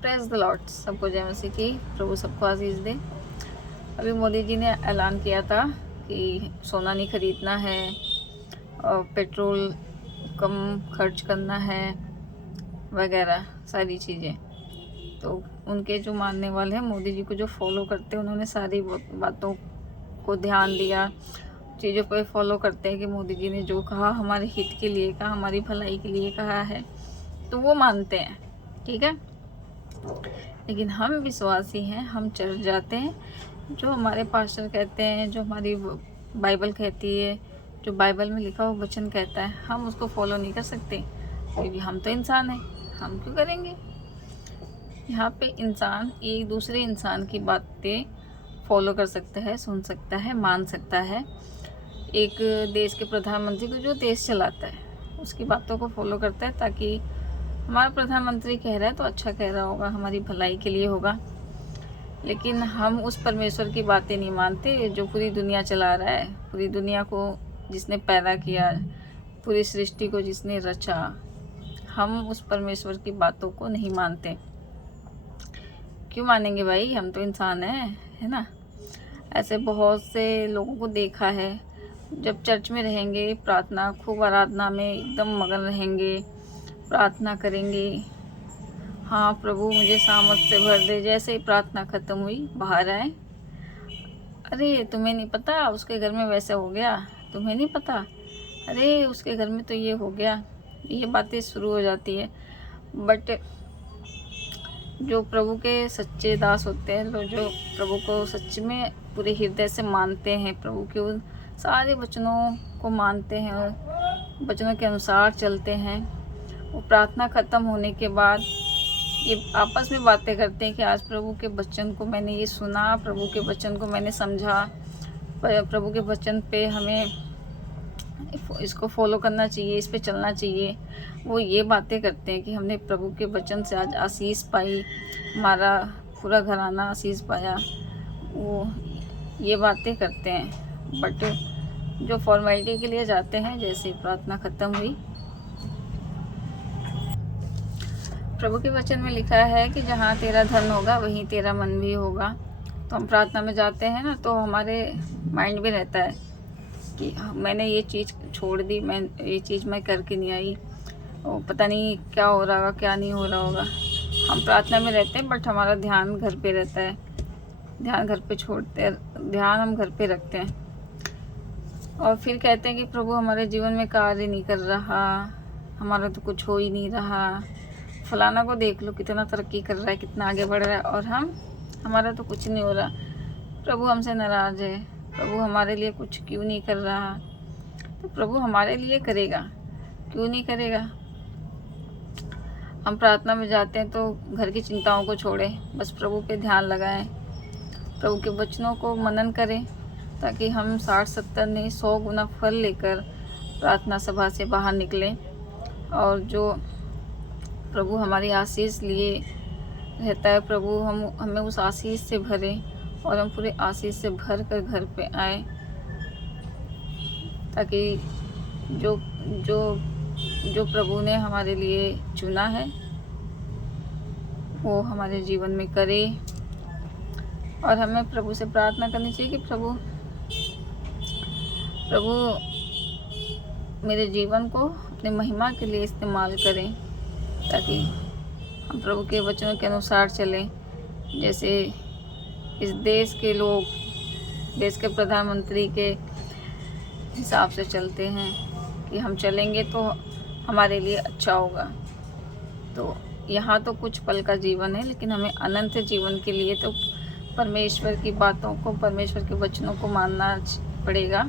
Praise the Lord. सबको जय मसीह की। प्रभु सबको आशीष दे। अभी मोदी जी ने ऐलान किया था कि सोना नहीं खरीदना है और पेट्रोल कम खर्च करना है वगैरह सारी चीज़ें। तो उनके जो मानने वाले हैं, मोदी जी को जो फॉलो करते हैं, उन्होंने सारी बातों को ध्यान दिया, चीज़ों पर फॉलो करते हैं कि मोदी जी ने जो कहा हमारे हित के लिए कहा, हमारी भलाई के लिए कहा है, तो वो मानते हैं। ठीक है, लेकिन हम विश्वासी हैं, हम चर्च जाते हैं, जो हमारे पास्टर कहते हैं, जो हमारी बाइबल कहती है, जो बाइबल में लिखा हुआ वचन कहता है, हम उसको फॉलो नहीं कर सकते क्योंकि हम तो इंसान हैं। हम क्यों करेंगे? यहाँ पे इंसान एक दूसरे इंसान की बातें फॉलो कर सकता है, सुन सकता है, मान सकता है। एक देश के प्रधानमंत्री को, जो देश चलाता है, उसकी बातों को फॉलो करता है, ताकि हमारा प्रधानमंत्री कह रहा है तो अच्छा कह रहा होगा, हमारी भलाई के लिए होगा। लेकिन हम उस परमेश्वर की बातें नहीं मानते जो पूरी दुनिया चला रहा है, पूरी दुनिया को जिसने पैदा किया, पूरी सृष्टि को जिसने रचा। हम उस परमेश्वर की बातों को नहीं मानते। क्यों मानेंगे भाई? हम तो इंसान हैं, है ना। ऐसे बहुत से लोगों को देखा है, जब चर्च में रहेंगे, प्रार्थना खूब आराधना में एकदम मगन रहेंगे, प्रार्थना करेंगे, हाँ प्रभु मुझे सामर्थ से भर दे, जैसे ही प्रार्थना खत्म हुई बाहर आए, अरे तुम्हें नहीं पता उसके घर में वैसे हो गया, तुम्हें नहीं पता, अरे उसके घर में तो ये हो गया, ये बातें शुरू हो जाती है। बट जो प्रभु के सच्चे दास होते हैं, लोग जो प्रभु को सच में पूरे हृदय से मानते हैं, प्रभु के उन सारे वचनों को मानते हैं और वचनों के अनुसार चलते हैं, वो प्रार्थना ख़त्म होने के बाद ये आपस में बातें करते हैं कि आज प्रभु के वचन को मैंने ये सुना, प्रभु के वचन को मैंने समझा, प्रभु के वचन पे हमें इसको फॉलो करना चाहिए, इस पे चलना चाहिए। वो ये बातें करते हैं कि हमने प्रभु के वचन से आज आशीष पाई, हमारा पूरा घराना आशीष पाया। वो ये बातें करते हैं। बट जो फॉर्मेलिटी के लिए जाते हैं, जैसे प्रार्थना ख़त्म हुई, प्रभु के वचन में लिखा है कि जहाँ तेरा धन होगा वहीं तेरा मन भी होगा। तो हम प्रार्थना में जाते हैं ना, तो हमारे माइंड में रहता है कि मैंने ये चीज़ छोड़ दी, मैं ये चीज़ मैं करके नहीं आई, पता नहीं क्या हो रहा होगा, क्या नहीं हो रहा होगा। हम प्रार्थना में रहते हैं बट हमारा ध्यान घर पे रहता है, ध्यान घर पे छोड़ते हैं, ध्यान हम घर पे रखते हैं और फिर कहते हैं कि प्रभु हमारे जीवन में कार्य नहीं कर रहा, हमारा तो कुछ हो ही नहीं रहा, फलाना को देख लो कितना तरक्की कर रहा है, कितना आगे बढ़ रहा है, और हमारा तो कुछ नहीं हो रहा। प्रभु हमसे नाराज़ है, प्रभु हमारे लिए कुछ क्यों नहीं कर रहा? तो प्रभु हमारे लिए करेगा, क्यों नहीं करेगा? हम प्रार्थना में जाते हैं तो घर की चिंताओं को छोड़ें, बस प्रभु पे ध्यान लगाएं, प्रभु के वचनों को मनन करें, ताकि हम 60-70 नहीं 100 गुना फल लेकर प्रार्थना सभा से बाहर निकलें। और जो प्रभु हमारी आशीष लिए रहता है, प्रभु हमें उस आशीष से भरे और हम पूरे आशीष से भर कर घर पे आए, ताकि जो जो जो प्रभु ने हमारे लिए चुना है वो हमारे जीवन में करे। और हमें प्रभु से प्रार्थना करनी चाहिए कि प्रभु मेरे जीवन को अपनी महिमा के लिए इस्तेमाल करें, ताकि हम प्रभु के वचनों के अनुसार चलें। जैसे इस देश के लोग देश के प्रधानमंत्री के हिसाब से चलते हैं कि हम चलेंगे तो हमारे लिए अच्छा होगा। तो यहाँ तो कुछ पल का जीवन है, लेकिन हमें अनंत जीवन के लिए तो परमेश्वर की बातों को, परमेश्वर के वचनों को मानना पड़ेगा।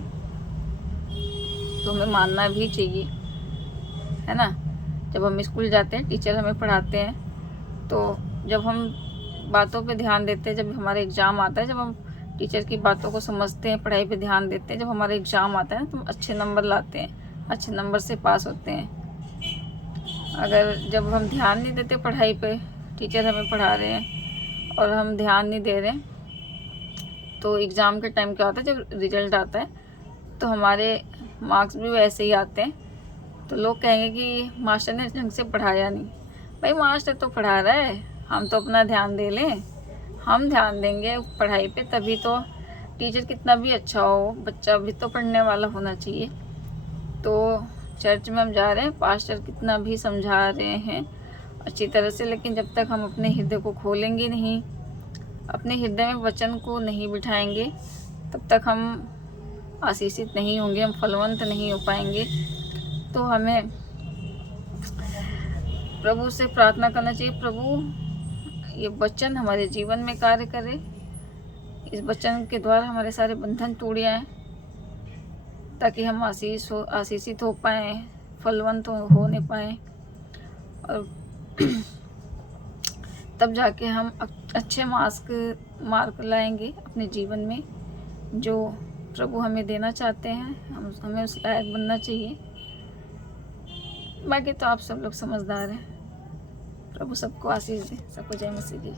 तो हमें मानना भी चाहिए, है ना। जब हम स्कूल जाते हैं, टीचर हमें पढ़ाते हैं, तो जब हम बातों पे ध्यान देते हैं, जब हमारा एग्ज़ाम आता है, जब हम टीचर की बातों को समझते हैं, पढ़ाई पे ध्यान देते हैं, जब हमारा एग्ज़ाम आता है तो हम अच्छे नंबर लाते हैं, अच्छे नंबर से पास होते हैं। अगर जब हम ध्यान नहीं देते पढ़ाई पे, टीचर हमें पढ़ा रहे हैं और हम ध्यान नहीं दे रहे, तो एग्ज़ाम के टाइम क्या होता है, जब रिज़ल्ट आता है तो हमारे मार्क्स भी वैसे ही आते हैं। तो लोग कहेंगे कि मास्टर ने ढंग से पढ़ाया नहीं। भाई मास्टर तो पढ़ा रहा है, हम तो अपना ध्यान दे लें, हम ध्यान देंगे पढ़ाई पे तभी तो टीचर कितना भी अच्छा हो, बच्चा भी तो पढ़ने वाला होना चाहिए। तो चर्च में हम जा रहे हैं, पास्टर कितना भी समझा रहे हैं अच्छी तरह से, लेकिन जब तक हम अपने हृदय को खोलेंगे नहीं, अपने हृदय में वचन को नहीं बिठाएंगे, तब तक हम आशीषित नहीं होंगे, हम फलवंत नहीं हो पाएंगे। तो हमें प्रभु से प्रार्थना करना चाहिए, प्रभु ये वचन हमारे जीवन में कार्य करे, इस वचन के द्वारा हमारे सारे बंधन टूट जाएं, ताकि हम आशीषित हो पाएँ, फलवंत होने पाएँ, और तब जाके हम अच्छे मार्क लाएंगे अपने जीवन में, जो प्रभु हमें देना चाहते हैं। हमें उस लायक बनना चाहिए। बाकी तो आप सब लोग समझदार हैं। प्रभु सबको आशीष दे। सबको जय मसीह की।